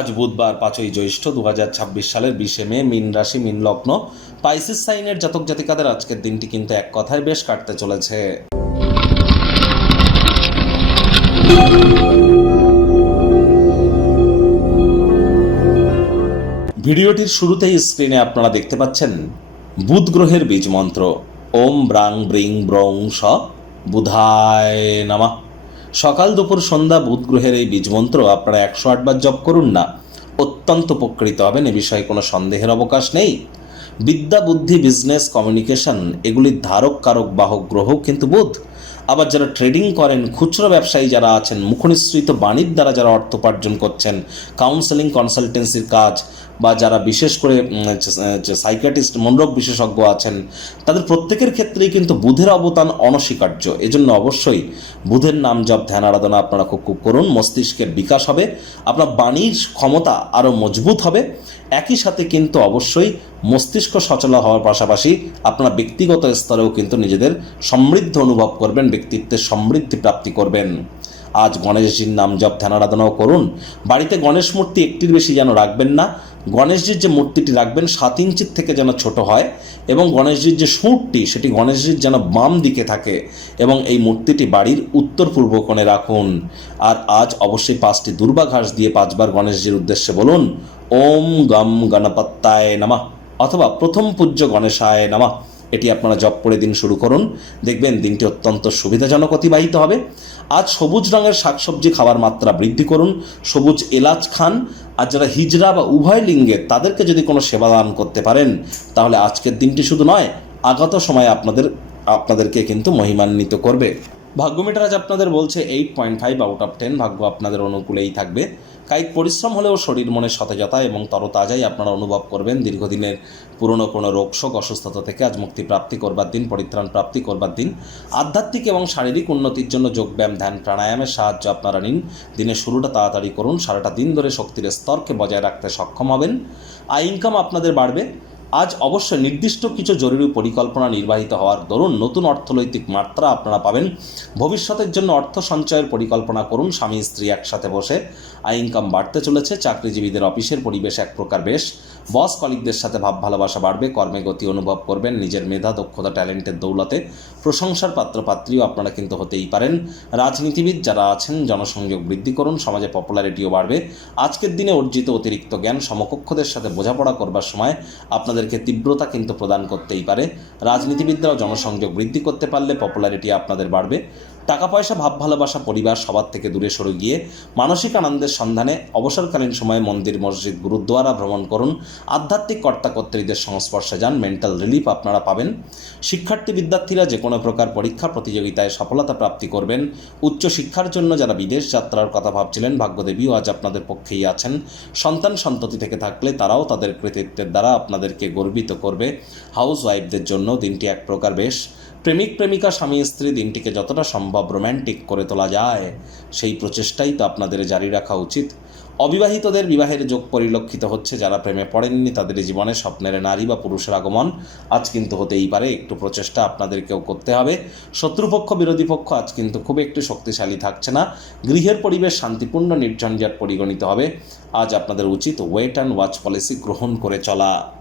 আজ বুধবার 5ই জ্যৈষ্ঠ 2026 সালের 20শে মে, মীন রাশি, মীন লগ্ন, পাইসিস সাইনের জাতক জাতিকাদের আজকের দিনটি কিন্তু এক কথায় বেশ কাটতে চলেছে। ভিডিওটির শুরুতেই স্ক্রিনে আপনারা দেখতে পাচ্ছেন বুধ গ্রহের বীজ মন্ত্র ওম ব্রাং ব্রিং ব্রং স বুধায় নমঃ। সকাল দুপুর সন্ধ্যা বুধ গ্রহের এই বীজ মন্ত্র আপনারা 108 বার জপ করুন না, অত্যন্ত উপকৃত হবেন, এ বিষয়ে কোনো সন্দেহের অবকাশ নেই। বিদ্যা, বুদ্ধি, বিজনেস, কমিউনিকেশন এগুলির ধারক কারক বাহক গ্রহ কিন্তু বুধ। আবার যারা ট্রেডিং করেন, খুচরো ব্যবসায়ী যারা আছেন, মুখনিসৃত বাণীর দ্বারা যারা অর্থ উপার্জন করছেন, কাউন্সেলিং কনসালটেন্সির কাজ, বা যারা বিশেষ করে সাইকিয়াট্রিস্ট মনরোগ বিশেষজ্ঞ আছেন, তাদের প্রত্যেকের ক্ষেত্রেই কিন্তু বুধের অবদান অনস্বীকার্য। এজন্য অবশ্যই বুধের নাম জপ, ধ্যান, আরাধনা আপনারা খুব করুন। মস্তিষ্কের বিকাশ হবে, আপনার বাণীর ক্ষমতা আরও মজবুত হবে। একই সাথে কিন্তু অবশ্যই মস্তিষ্ক সচল হওয়ার পাশাপাশি আপনারা ব্যক্তিগত স্তরেও কিন্তু নিজেদের সমৃদ্ধ অনুভব করবেন, ব্যক্তিত্বের সমৃদ্ধি প্রাপ্তি করবেন। আজ গণেশজির নাম জপ, ধ্যান, আরাধনাও করুন। বাড়িতে গণেশ মূর্তি একটির বেশি যেন রাখবেন না। গণেশজির যে মূর্তিটি রাখবেন 7 ইঞ্চির থেকে যেন ছোট হয়, এবং গণেশজির যে সুঁড়টি সেটি গণেশজির যেন বাম দিকে থাকে, এবং এই মূর্তিটি বাড়ির উত্তর পূর্ব কোণে রাখুন। আর আজ অবশ্যই 5টি দুর্বা ঘাস দিয়ে 5 বার গণেশজির উদ্দেশ্যে বলুন ওম গম গণপত্যায় নমঃ অথবা প্রথম পূজ্য গণেশায় নমঃ। এটি আপনারা জপ করে দিন শুরু করুন, দেখবেন দিনটি অত্যন্ত সুবিধাজনক অতিবাহিত হবে। আজ সবুজ রঙের শাকসবজি খাওয়ার মাত্রা বৃদ্ধি করুন, সবুজ এলাচ খান। আর যারা হিজড়া বা উভয় লিঙ্গের, তাদেরকে যদি কোনো সেবা দান করতে পারেন, তাহলে আজকের দিনটি শুধু নয়, আগত সময়ে আপনাদেরকে কিন্তু মহিমান্বিত করবে। ভাগ্যমিটার আজ আপনাদের বলছে 8.5 আউট অফ 10। ভাগ্য আপনাদের অনুকূলেই থাকবে। কায়িক পরিশ্রম হলেও শরীর মনে সতেজতা এবং তরতাজাই আপনারা অনুভব করবেন। দীর্ঘদিনের পুরনো কোনো রোগ শোক অসুস্থতা থেকে আজ মুক্তি প্রাপ্তি করবার দিন, পরিত্রাণ প্রাপ্তি করবার দিন। আধ্যাত্মিক এবং শারীরিক উন্নতির জন্য যোগব্যায়াম, ধ্যান, প্রাণায়ামের সাহায্য আপনারা নিন। দিনের শুরুটা তাড়াতাড়ি করুন, সারাটা দিন ধরে শক্তির স্তরকে বজায় রাখতে সক্ষম হবেন। আয় ইনকাম আপনাদের বাড়বে। আজ অবশ্যই নির্দিষ্ট কিছু জরুরি পরিকল্পনা নির্বাহিত হওয়ার দরুন নতুন অর্থনৈতিক মাত্রা আপনারা পাবেন। ভবিষ্যতের জন্য অর্থ সঞ্চয়ের পরিকল্পনা করুন, স্বামী স্ত্রী একসাথে বসে। আয় ইনকাম বাড়তে চলেছে। চাকরিজীবীদের অফিসের পরিবেশ এক প্রকার বেশ। বস কলিগদের সাথে ভাব ভালোবাসা বাড়বে। কর্মে গতি অনুভব করবেন। নিজের মেধা, দক্ষতা, ট্যালেন্টের দৌলতে প্রশংসার পাত্রপাত্রীও আপনারা কিন্তু হতেই পারেন। রাজনীতিবিদ যারা আছেন, জনসংযোগ বৃদ্ধি করুন, সমাজে পপুলারিটিও বাড়বে। আজকের দিনে অর্জিত অতিরিক্ত জ্ঞান সমকক্ষদের সাথে বোঝাপড়া করবার সময় আপনাদেরকে তীব্রতা কিন্তু প্রদান করতেই পারে। রাজনীতিবিদরাও জনসংযোগ বৃদ্ধি করতে পারলে পপুলারিটি আপনাদের বাড়বে। টাকা পয়সা, ভাব ভালোবাসা, পরিবার সবার থেকে দূরে সরে গিয়ে মানসিক আনন্দের সন্ধানে অবসরকালীন সময়ে মন্দির, মসজিদ, গুরুদ্বারা ভ্রমণ করুন। আধ্যাত্মিক কর্তাকর্ত্রীদের সংস্পর্শে যান, মেন্টাল রিলিফ আপনারা পাবেন। শিক্ষার্থী বিদ্যার্থীরা যে কোনো প্রকার পরীক্ষা প্রতিযোগিতায় সফলতা প্রাপ্তি করবেন। উচ্চশিক্ষার জন্য যারা বিদেশ যাত্রার কথা ভাবছিলেন, ভাগ্যদেবীও আজ আপনাদের পক্ষেই আছেন। সন্তান সন্ততি থেকে থাকলে তারাও তাদের কৃতিত্বের দ্বারা আপনাদেরকে গর্বিত করবে। হাউস ওয়াইফদের জন্য দিনটি এক প্রকার বেশ। প্রেমিক প্রেমিকা, স্বামী স্ত্রী দিনটিকে যতটা সম্ভব রোম্যান্টিক করে তোলা যায়, সেই প্রচেষ্টাই তো আপনাদের জারি রাখা উচিত। অবিবাহিতদের বিবাহের যোগ পরিলক্ষিত হচ্ছে। যারা প্রেমে পড়েননি তাদের জীবনে স্বপ্নের নারী বা পুরুষের আগমন আজ কিন্তু হতেই পারে। একটু প্রচেষ্টা আপনাদেরকেও করতে হবে। শত্রুপক্ষ, বিরোধী পক্ষ আজ কিন্তু খুব একটু শক্তিশালী থাকছে না। গৃহের পরিবেশ শান্তিপূর্ণ, নির্ঝঞ্ঝাট পরিগণিত হবে। আজ আপনাদের উচিত ওয়েট অ্যান্ড ওয়াচ পলিসি গ্রহণ করে চলা।